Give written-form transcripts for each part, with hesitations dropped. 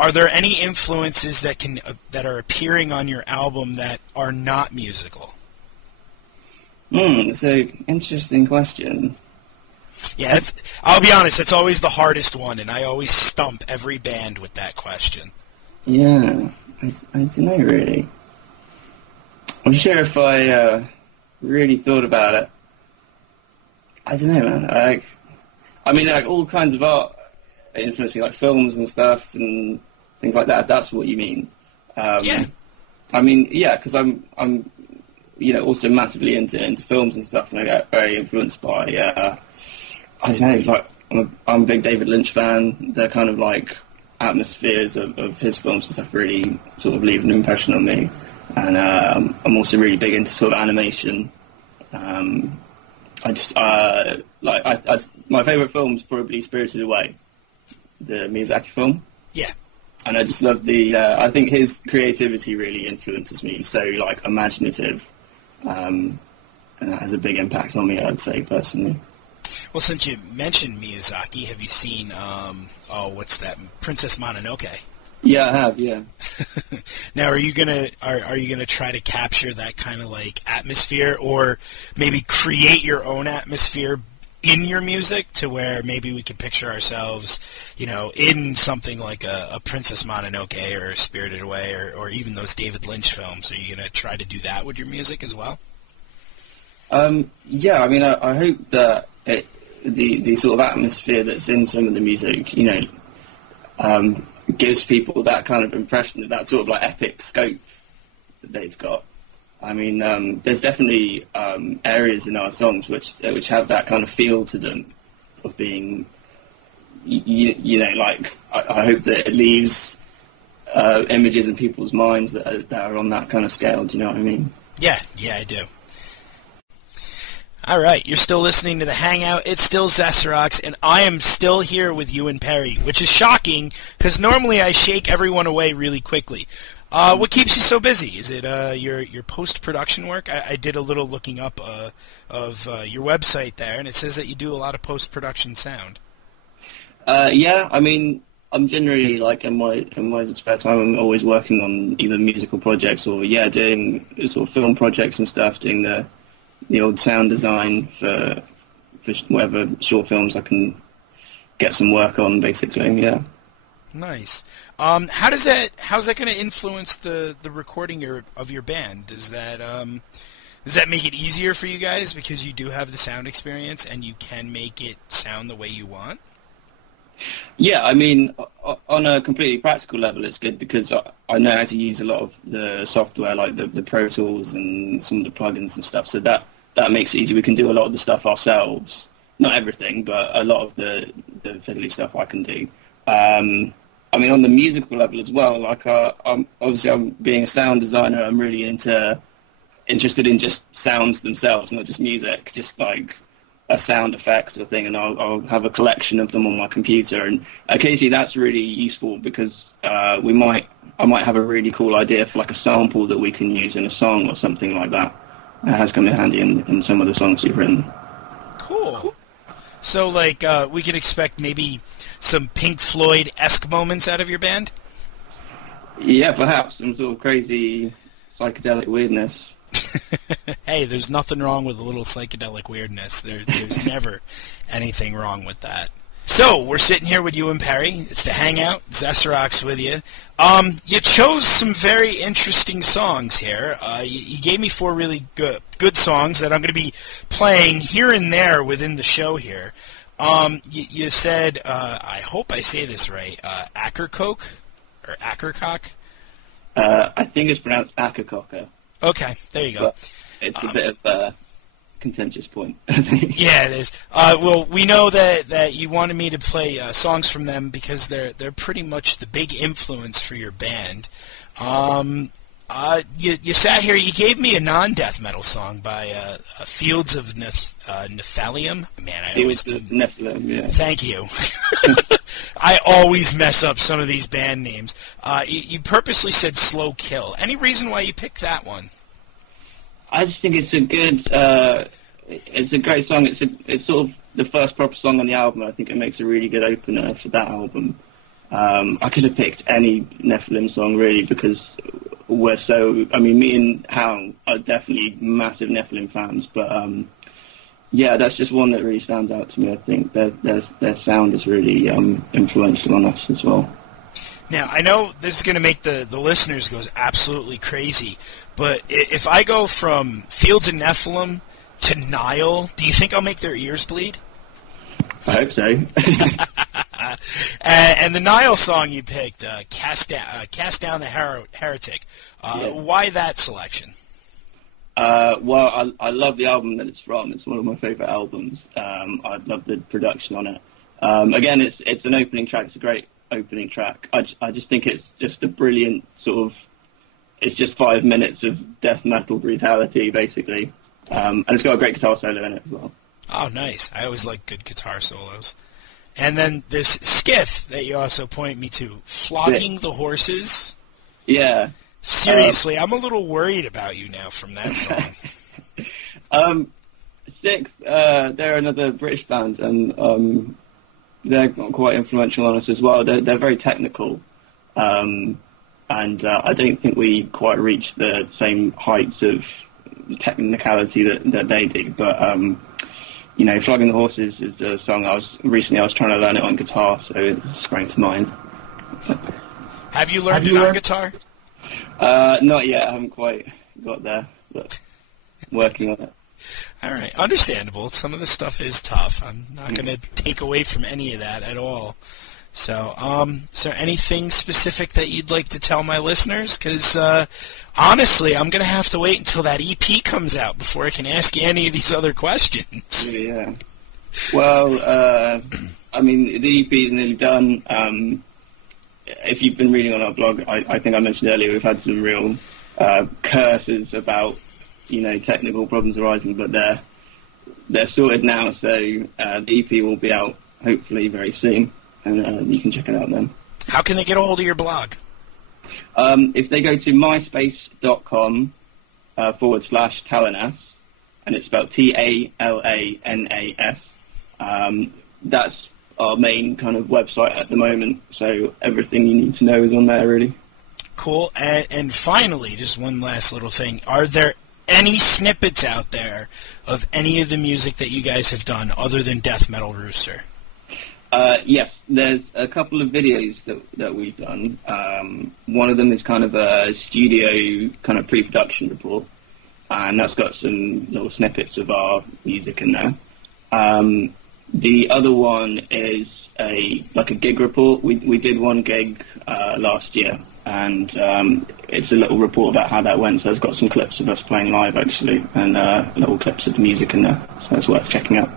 Are there any influences that are appearing on your album that are not musical? It's an interesting question. Yeah, I'll be honest, that's always the hardest one, and I always stump every band with that question. Yeah, I don't know, really. I'm sure if I really thought about it, I don't know, man. I mean, like, all kinds of art influence me, like films and stuff and things like that. That's what you mean. Yeah. I mean, yeah, because I'm also massively into films and stuff, and I get very influenced by, I don't know, like, I'm a big David Lynch fan. They're kind of like atmospheres of his films and stuff really sort of leave an impression on me. And I'm also really big into sort of animation. My favourite film is probably Spirited Away, the Miyazaki film. Yeah. And I just love I think his creativity really influences me. He's so, like, imaginative. And that has a big impact on me, I'd say, personally. Well, since you mentioned Miyazaki, have you seen, what's that, Princess Mononoke? Yeah, I have, yeah. Now, are you gonna try to capture that kind of, like, atmosphere, or maybe create your own atmosphere in your music to where maybe we can picture ourselves, in something like a Princess Mononoke or Spirited Away or even those David Lynch films? Are you going to try to do that with your music as well? Yeah, I mean, I hope that the sort of atmosphere that's in some of the music, gives people that kind of impression, that sort of like epic scope that they've got. I mean, there's definitely areas in our songs which have that kind of feel to them, of being, like, I hope that it leaves images in people's minds that are on that kind of scale. Do you know what I mean? Yeah, I do. All right, you're still listening to The Hangout. It's still XeseroX, and I am still here with Ewan Parry, which is shocking, because normally I shake everyone away really quickly. What keeps you so busy? Is it your post-production work? I did a little looking up of your website there, and it says that you do a lot of post-production sound. Yeah, I mean, I'm generally, like, in my spare time, I'm always working on either musical projects or, doing sort of film projects and stuff, doing the old sound design for whatever short films I can get some work on, basically, yeah. Nice. How's that going to influence the recording of your band? Does that make it easier for you guys because you do have the sound experience and you can make it sound the way you want? Yeah, I mean, on a completely practical level, it's good because I know how to use a lot of the software, like the Pro Tools and some of the plugins and stuff, so that makes it easy. We can do a lot of the stuff ourselves. Not everything, but a lot of the fiddly stuff I can do. I mean, on the musical level as well, like, I'm being a sound designer, I'm really interested in just sounds themselves, not just music, just like a sound effect or thing, and I'll have a collection of them on my computer, and occasionally that's really useful because I might have a really cool idea for, like, a sample that we can use in a song or something like that. It has come in handy in some of the songs we've written. Cool. So, like, we could expect maybe some Pink Floyd-esque moments out of your band? Yeah, perhaps. Some sort of crazy psychedelic weirdness. Hey, there's nothing wrong with a little psychedelic weirdness. There's never anything wrong with that. So, we're sitting here with Ewan Parry. It's The Hangout, XeseroX with you. You chose some very interesting songs here. You gave me 4 really good songs that I'm going to be playing here and there within the show here. You said, I hope I say this right, Ackercoke? Or Ackercock? I think it's pronounced Ackercocker. Okay, there you go. But it's a bit of a contentious point. Yeah, it is. Well, we know that you wanted me to play songs from them because they're pretty much the big influence for your band. You sat here, you gave me a non-death metal song by Fields of Nephilim. Man, I always... Nephilim, yeah. Thank you. I always mess up some of these band names. You purposely said Slow Kill. Any reason why you picked that one? I just think it's a good, it's a great song. It's sort of the first proper song on the album. I think it makes a really good opener for that album. I could have picked any Nephilim song really because me and Hal are definitely massive Nephilim fans, but yeah, that's just one that really stands out to me. I think their sound is really influential on us as well. Now, I know this is going to make the listeners go absolutely crazy, but if I go from Fields of Nephilim to Nile, do you think I'll make their ears bleed? I hope so. And the Nile song you picked, Cast Down the Heretic, why that selection? Well, I love the album that it's from. It's one of my favourite albums. I love the production on it. Again, it's an opening track. It's a great opening track. I just think it's just a brilliant sort of... It's just 5 minutes of death metal brutality, basically. And it's got a great guitar solo in it as well. Oh, nice. I always like good guitar solos. And then this skiff that you also point me to, Flogging the Horses. Yeah. Seriously, I'm a little worried about you now from that song. Six, they're another British band, and they're quite influential on us as well. They're very technical, and I don't think we quite reach the same heights of technicality that they do. But Flogging the Horses is a song I was trying to learn it on guitar, so it sprang to mind. Have you learned it on guitar? Not yet. I haven't quite got there, but working on it. All right, understandable. Some of the stuff is tough. I'm not going to take away from any of that at all. So, is there anything specific that you'd like to tell my listeners? Because, honestly, I'm going to have to wait until that EP comes out before I can ask you any of these other questions. Yeah. Well, the EP is nearly done. If you've been reading on our blog, I think I mentioned earlier, we've had some real curses about, technical problems arising, but they're sorted now, so the EP will be out hopefully very soon, and you can check it out then. How can they get a hold of your blog? If they go to myspace.com /Talanas, and it's spelled TALANAS, that's our main kind of website at the moment, so everything you need to know is on there, really. Cool. And finally, just one last little thing. Are there any snippets out there of any of the music that you guys have done other than Death Metal Rooster? Yes, there's a couple of videos that we've done. One of them is kind of a studio kind of pre-production report, and that's got some little snippets of our music in there. The other one is a gig report. We did one gig last year, and it's a little report about how that went. So it's got some clips of us playing live, actually, and little clips of the music in there. So it's worth checking out.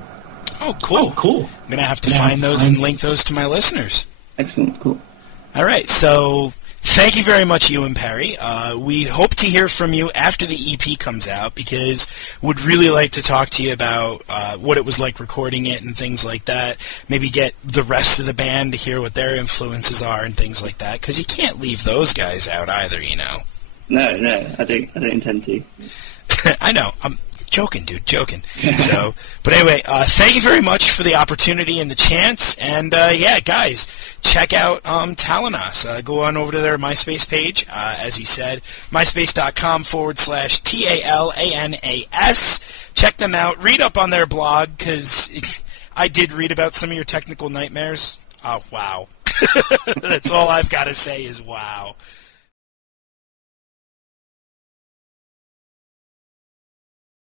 Oh, cool. I'm going to have to find those and link those to my listeners. Excellent, cool. All right, so thank you very much, Ewan Parry. We hope to hear from you after the EP comes out, because would really like to talk to you about what it was like recording it and things like that. Maybe get the rest of the band to hear what their influences are and things like that, because you can't leave those guys out either, No, I don't intend to. I know. I'm joking, dude, joking. So, but anyway, thank you very much for the opportunity and the chance. And yeah, guys, check out Talanas. Go on over to their MySpace page, as he said, myspace.com /TALANAS. Check them out. Read up on their blog, because I did read about some of your technical nightmares. Oh, wow. That's all I've got to say is wow.